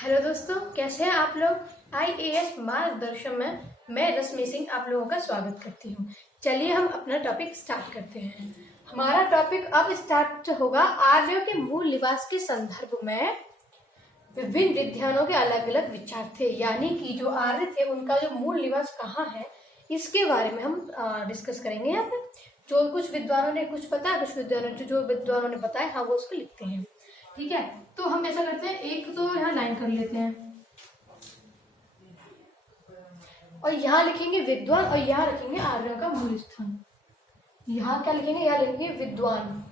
Hello दोस्तों, कैसे हैं आप लोग। आईएएस मार्गदर्शन में मैं रश्मि सिंह आप लोगों का स्वागत करती हूँ। चलिए हम अपना टॉपिक स्टार्ट करते हैं। हमारा टॉपिक अब स्टार्ट होगा। आर्यों के मूल निवास के संदर्भ में विभिन्न विद्वानों के अलग अलग विचार थे, यानी कि जो आर्य थे उनका जो मूल निवास कहाँ है इसके बारे में हम डिस्कस करेंगे। यहाँ पे जो कुछ विद्वानों ने कुछ बताया, कुछ विद्वानों ने बताया, हाँ वो उसको लिखते हैं। ठीक है, तो हम ऐसा करते हैं, एक तो यहाँ लाइन कर लेते हैं और यहाँ लिखेंगे विद्वान और यहाँ लिखेंगे आर्यों का मूल स्थान। यहाँ क्या लिखेंगे, यहाँ लिखेंगे विद्वान,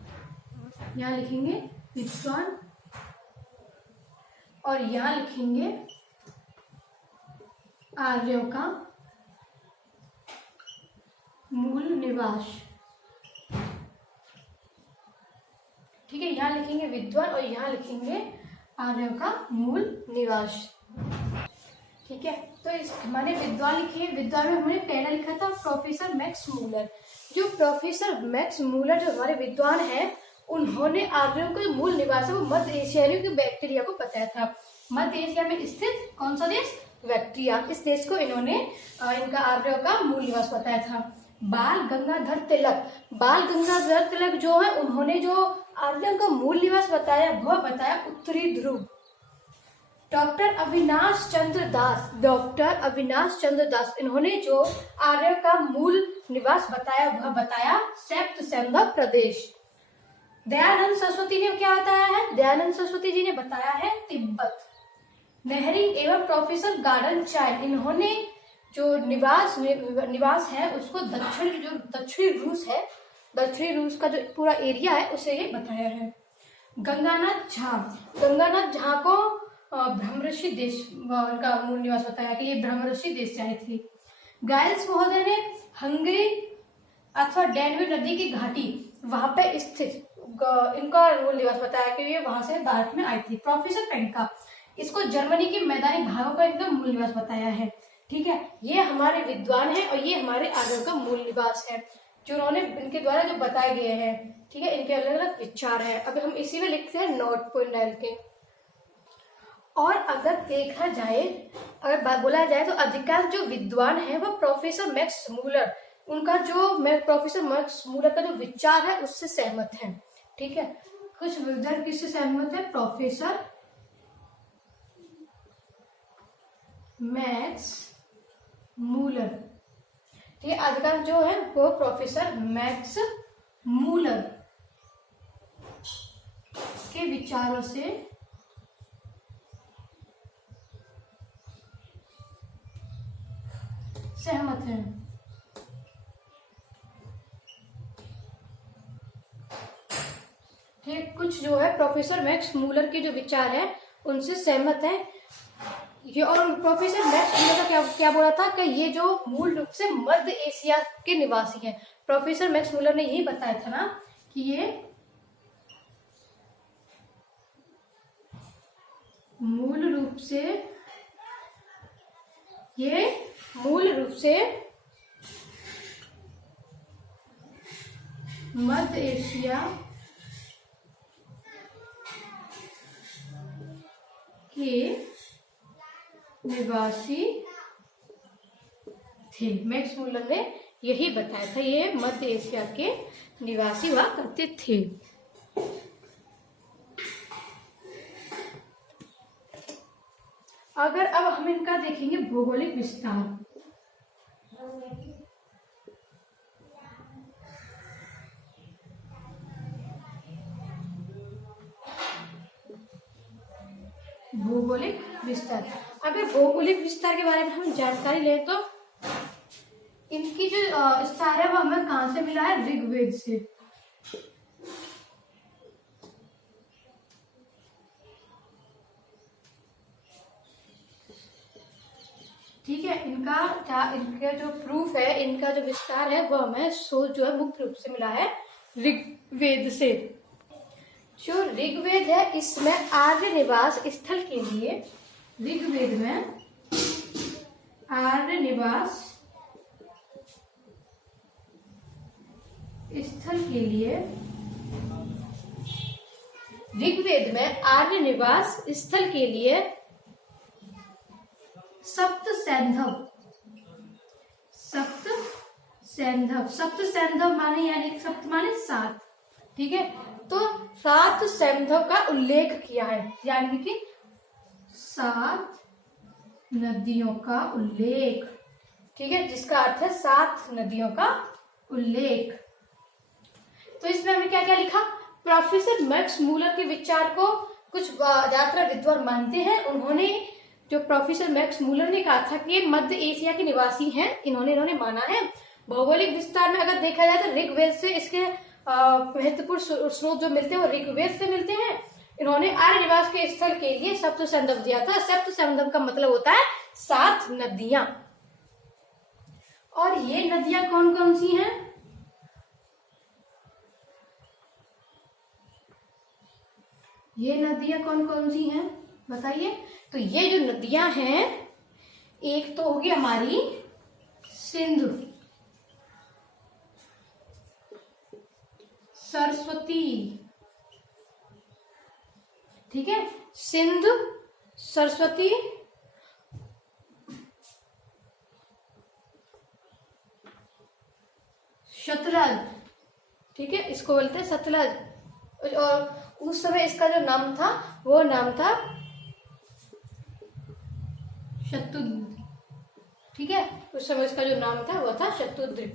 यहाँ लिखेंगे विद्वान और यहाँ लिखेंगे आर्यों का मूल निवास। ठीक है, यहाँ लिखेंगे विद्वान और यहाँ लिखेंगे आर्यों का मूल निवास। ठीक है, तो इस हमारे विद्वान लिखे, विद्वान में हमने पहला लिखा था प्रोफेसर मैक्स मूलर। जो प्रोफेसर मैक्स मूलर जो हमारे विद्वान हैं, उन्होंने आर्यों का मूल निवास है वो मध्य एशियाई की बैक्टीरिया को बताया था। मध्य एशिया में स्थित कौन सा देश, बैक्टीरिया, इस देश को इन्होंने इनका आर्यों का मूल निवास बताया था। बाल गंगाधर तिलक जो है, उन्होंने जो आर्यों का मूल निवास बताया वह बताया उत्तरी ध्रुव। डॉक्टर अविनाश चंद्र दास इन्होंने जो आर्यों का मूल निवास बताया वह बताया सप्तशृंग प्रदेश। दयानंद सरस्वती ने क्या बताया है, दयानंद सरस्वती जी ने बताया है तिब्बत। नेहरिंग एवं प्रोफेसर गार्डन चाइल्ड इन्होंने जो निवास है उसको दक्षिणी रूस का जो पूरा एरिया है उसे ये बताया है। गंगानाथ झा को ब्रह्मर्षि देश का मूल निवास बताया कि ये ब्रह्मर्षि देश से आए थे। गाइल्स महोदय ने हंगरी अथवा डैन्यूब नदी की घाटी वहां पे स्थित इनका मूल निवास बताया कि ये वहां से भारत में आई थी। प्रोफेसर पेंका इसको जर्मनी के मैदानी भागों का इनका मूल निवास बताया है। ठीक है, ये हमारे विद्वान है और ये हमारे आर्यों का मूल निवास है जो उन्होंने इनके द्वारा जो बताए गए हैं। ठीक है, इनके अलग अलग विचार है। अब हम इसी में लिखते हैं नोट पॉइंट डाल के। और अगर देखा जाए, अगर बोला जाए तो अधिकांश जो विद्वान है वो प्रोफेसर मैक्स मूलर का जो विचार है उससे सहमत है। ठीक है, कुछ विद्वान किससे सहमत है, प्रोफेसर मैक्स मूलर। ठीक है, अधिकांश जो है वो प्रोफेसर मैक्स मूलर के विचारों से सहमत है। ठीक, कुछ जो है प्रोफेसर मैक्स मूलर के जो विचार है उनसे सहमत है ये। और प्रोफेसर मैक्स मूलर का क्या बोला था कि ये जो मूल रूप से मध्य एशिया के निवासी हैं। प्रोफेसर मैक्स मूलर ने यही बताया था ना कि ये मूल रूप से मध्य एशिया के निवासी थे। मैक्स मूलर ने यही बताया था, ये मध्य एशिया के निवासी हुआ करते थे। अगर अब हम इनका देखेंगे भौगोलिक विस्तार, अगर भौगोलिक विस्तार के बारे में हम जानकारी लें तो इनकी जो विस्तार है वो हमें कहां से मिला है, ऋग्वेद से। ठीक है, इनका जो प्रूफ है, इनका जो विस्तार है वो हमें जो है मुख्य रूप से मिला है ऋग्वेद से। जो ऋग्वेद है इसमें आर्य निवास स्थल के लिए, ऋग्वेद में आर्य निवास स्थल के लिए ऋग्वेद में आर्य निवास स्थल के लिए सप्त सैंधव, सप्त सैंधव, सप्त सैंधव माने यानी सप्त माने 7, ठीक है। तो 7 सैंधव का उल्लेख किया है, यानी कि 7 नदियों का उल्लेख, ठीक है, जिसका अर्थ है 7 नदियों का उल्लेख। तो इसमें हमने क्या क्या लिखा? प्रोफेसर मैक्स मूलर के विचार को कुछ यात्रा विद्वान मानते हैं। उन्होंने, जो प्रोफेसर मैक्स मूलर ने कहा था कि ये मध्य एशिया के निवासी हैं, इन्होंने माना है। भौगोलिक विस्तार में अगर देखा जाए तो ऋग्वेद से इसके महत्वपूर्ण स्रोत जो मिलते हैं वो ऋग्वेद से मिलते हैं। इन्होंने आर्य निवास के स्थल के लिए सप्त सैंधव दिया था। सप्त सैंधव का मतलब होता है 7 नदियां। और ये नदियां कौन कौन सी हैं? ये नदियां कौन कौन सी हैं बताइए। तो ये जो नदियां हैं, एक तो होगी हमारी सिंधु, सरस्वती, ठीक है, सिंधु, सरस्वती, सतलज, ठीक है, इसको बोलते हैं सतलज। और उस समय इसका जो नाम था वो नाम था शतुद्र, ठीक है, उस समय इसका जो नाम था वो था शतुद्र।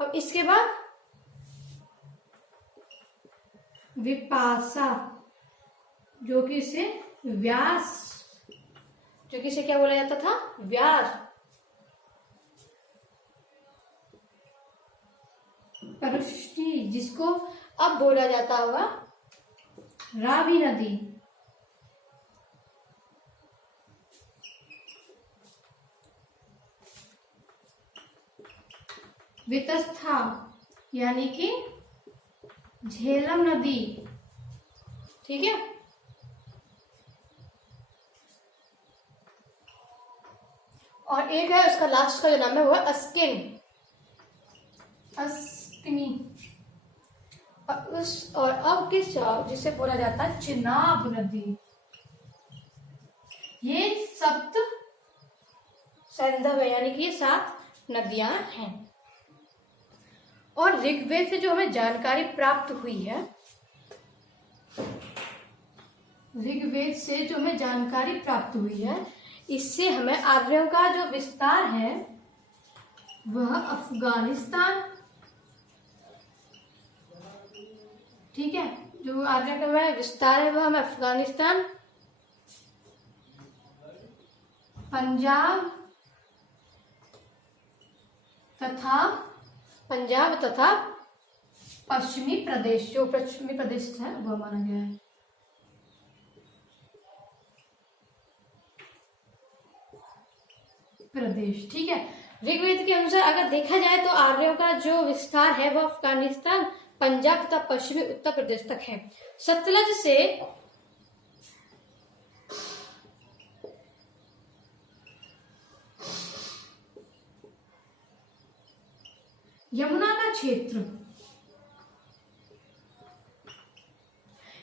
अब इसके बाद विपाशा, जो कि इसे व्यास, जो कि इसे क्या बोला जाता था? व्यास। परष्टी, जिसको अब बोला जाता होगा रावी नदी। वितस्था, यानी कि झेलम नदी, ठीक है। और एक है उसका लास्ट का जो नाम है वो है अस्किन, अस्किनी। और अब किस जिसे बोला जाता है चिनाब नदी। ये सप्त सैंधव है, यानी कि ये 7 नदियां हैं। और ऋग्वेद से जो हमें जानकारी प्राप्त हुई है, ऋग्वेद से जो हमें जानकारी प्राप्त हुई है, इससे हमें आर्यों का जो विस्तार है वह अफगानिस्तान, ठीक है, जो आर्यों का विस्तार है वह हमें अफगानिस्तान, पंजाब तथा पश्चिमी प्रदेश, जो पश्चिमी प्रदेश है वह माना गया है। प्रदेश, ठीक है। ऋग्वेद के अनुसार अगर देखा जाए तो आर्यों का जो विस्तार है वह अफगानिस्तान, पंजाब तथा पश्चिमी उत्तर प्रदेश तक है। सतलज से यमुना का क्षेत्र,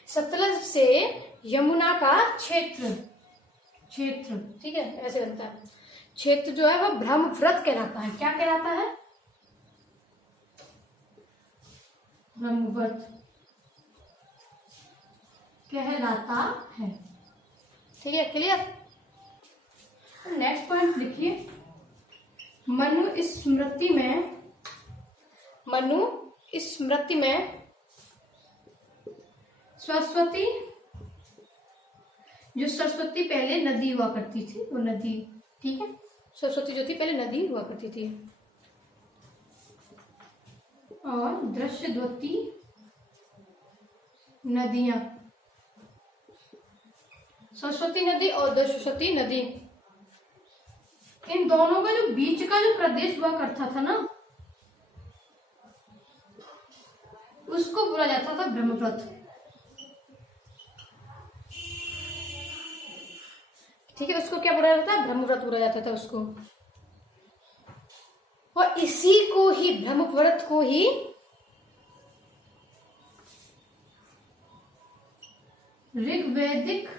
सतलज से यमुना का क्षेत्र, ठीक है, ऐसे बनता है। क्षेत्र जो है वह ब्रह्मव्रत कहलाता है। क्या कहलाता है? ब्रह्मव्रत कहलाता है, ठीक है, क्लियर। नेक्स्ट पॉइंट लिखिए, मनुस्मृति में सरस्वती, जो सरस्वती पहले नदी हुआ करती थी वो नदी, ठीक है, सरस्वती जो थी पहले नदी हुआ करती थी। और दृश्यद्वती नदियां, सरस्वती नदी और दृश्यवती नदी, इन दोनों का जो बीच का जो प्रदेश हुआ करता था ना, उसको बोला जाता था ब्रह्मव्रत, ठीक है, उसको क्या बोला जाता है? ब्रह्मव्रत बोला जाता था उसको। और इसी को ही, ब्रह्मव्रत को ही ऋग्वैदिक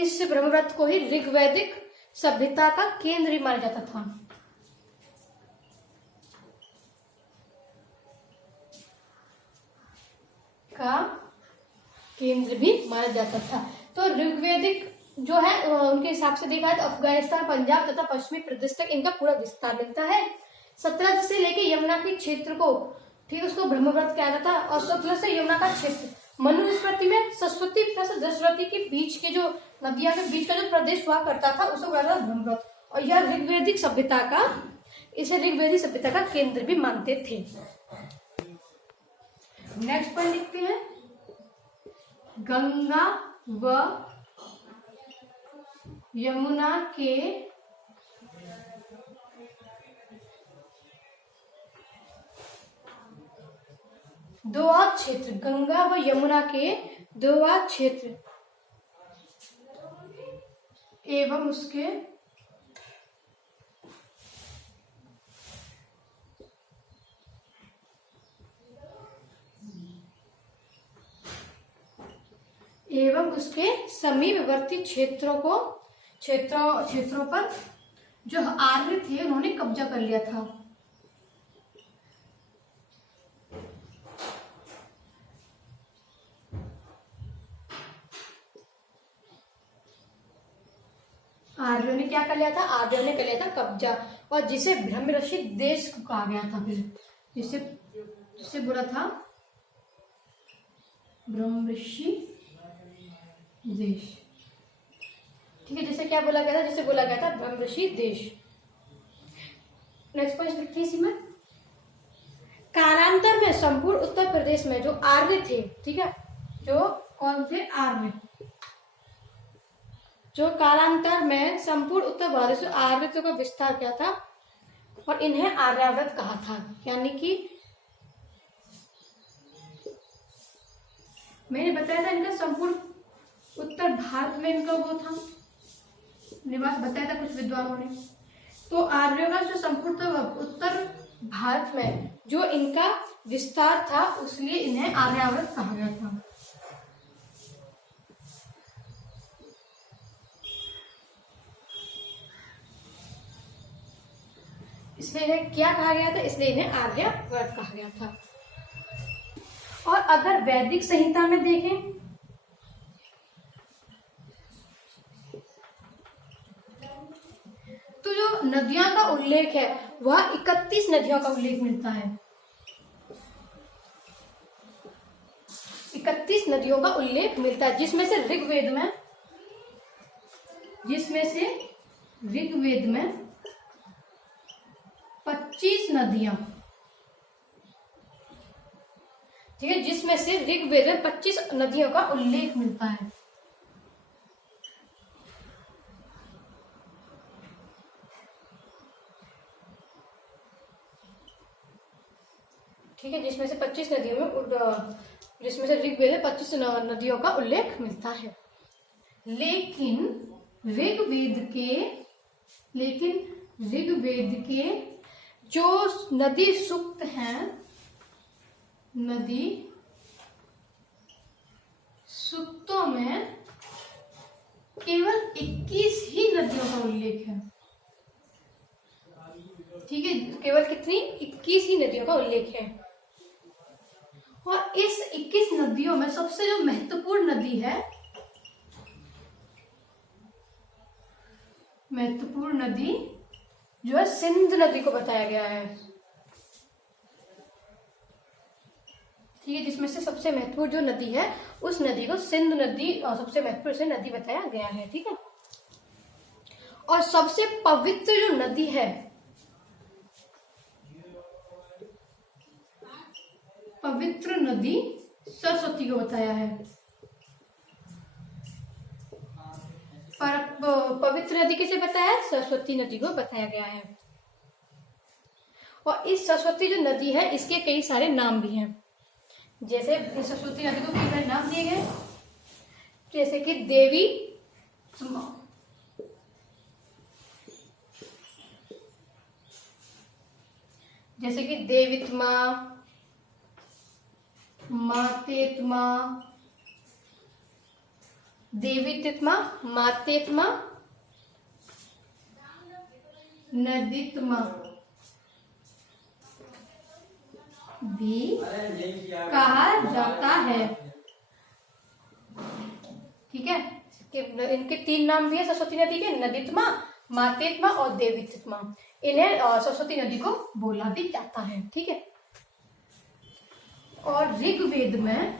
इस ब्रह्मव्रत को ही ऋग्वैदिक सभ्यता का केंद्र भी माना जाता था। का केंद्र भी माना जाता था। तो ऋग्वैदिक जो है उनके हिसाब से देखा है तो अफगानिस्तान, पंजाब तथा पश्चिमी प्रदेश तक इनका पूरा विस्तार मिलता है। 17 से लेके यमुना के क्षेत्र को, ठीक, उसको ब्रह्मव्रत कहा जाता है। और 17 से यमुना का क्षेत्र मनुस्मृति में सरस्वती तथा सरस्वती के बीच के जो नदियां के बीच का जो प्रदेश हुआ करता था उसको कहा जाता ब्रह्मव्रत। और यह ऋग्वैदिक सभ्यता का, इसे ऋग्वैदिक सभ्यता का केंद्र भी मानते थे। नेक्स्ट पॉइंट लिखते हैं, गंगा व यमुना के दोआ क्षेत्र, गंगा व यमुना के दोआ क्षेत्र एवं उसके समीपवर्ती क्षेत्रों पर जो आर्य थे उन्होंने कब्जा कर लिया था। आर्यों ने क्या कर लिया था? आर्यों ने कर लिया था कब्जा, और जिसे ब्रह्मऋषि देश कहा गया था। फिर जिसे बोला था ब्रह्मऋषि देश, ठीक है, जिसे क्या बोला गया था? जिसे बोला गया था ब्रह्मऋषि देश। नेक्स्ट पॉइंट लिखते हैं इसी में, कालांतर में संपूर्ण उत्तर प्रदेश में जो आर्य थे, ठीक है, जो कौन थे? आर्य, जो कालांतर में संपूर्ण उत्तर प्रदेश में आर्यों का विस्तार किया था और इन्हें आर्यावर्त कहा था। यानी कि मैंने बताया था इनका संपूर्ण उत्तर भारत में इनका वो था निवास, बताया था कुछ विद्वानों ने। तो आर्यों का जो संपूर्ण उत्तर भारत में जो इनका विस्तार था उसलिए इन्हें आर्यावर्त कहा गया था। इसलिए इन्हें क्या कहा गया था? इसलिए इन्हें आर्यावर्त कहा गया था। और अगर वैदिक संहिता में देखें तो जो नदियों का उल्लेख है वह 31 नदियों का उल्लेख मिलता है। 31 नदियों का उल्लेख मिलता है, जिसमें से ऋग्वेद में 25 नदियां, ठीक है, जिसमें से ऋग्वेद में 25 नदियों का उल्लेख मिलता है। ठीक है, जिसमें से 25 नदियों में जिसमें से ऋग्वेद में 25 नदियों का उल्लेख मिलता है। लेकिन ऋग्वेद के जो नदी सूक्त हैं, नदी सूक्तों में केवल 21 ही नदियों का उल्लेख है। ठीक है, केवल कितनी? 21 ही नदियों का उल्लेख है। और इस 21 नदियों में सबसे जो महत्वपूर्ण नदी है, महत्वपूर्ण नदी जो है सिंध नदी को बताया गया है। ठीक है, जिसमें से सबसे महत्वपूर्ण जो नदी है उस नदी को सिंध नदी और सबसे महत्वपूर्ण से नदी बताया गया है। ठीक है, और सबसे पवित्र जो नदी है, पवित्र नदी सरस्वती को बताया है। पवित्र नदी किसे बताया है? सरस्वती नदी को बताया गया है। और इस सरस्वती जो नदी है इसके कई सारे नाम भी हैं। जैसे सरस्वती नदी को कई सारे नाम दिए गए, जैसे कि देवी, जैसे कि देवित्मा, मातेत्मा, देवीतित्मा, मातेत्मा, नदीत्मा भी कहा जाता है। ठीक है, इनके 3 नाम भी है सरस्वती नदी के, नदीत्मा, मातेत्मा और देवीतित्मा। इन्हें सरस्वती नदी को बोला भी जाता है। ठीक है, और ऋग्वेद में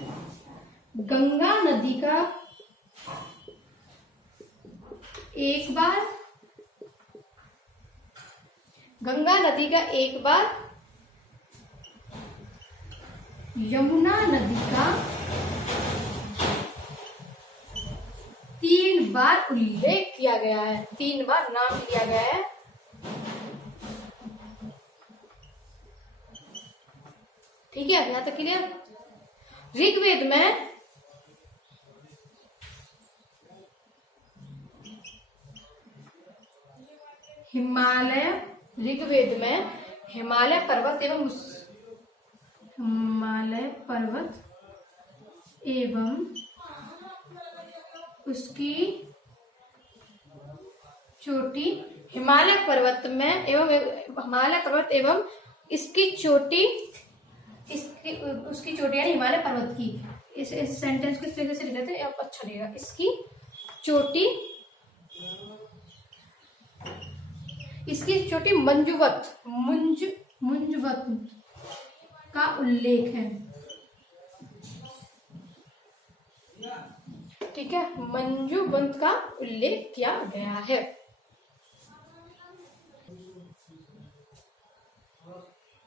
गंगा नदी का एक बार यमुना नदी का 3 बार उल्लेख किया गया है, 3 बार नाम लिया गया है। ठीक है, यहां तक क्लियर। ऋग्वेद में हिमालय पर्वत एवं उसकी चोटी, हिमालय पर्वत एवं इसकी चोटी, उसकी चोटी यानी हिमालय पर्वत की, इस सेंटेंस को इस तरीके से लिख देते हैं, अच्छा लगेगा। इसकी चोटी मंजुवत का उल्लेख है। ठीक है, मंजुवत का उल्लेख किया गया है।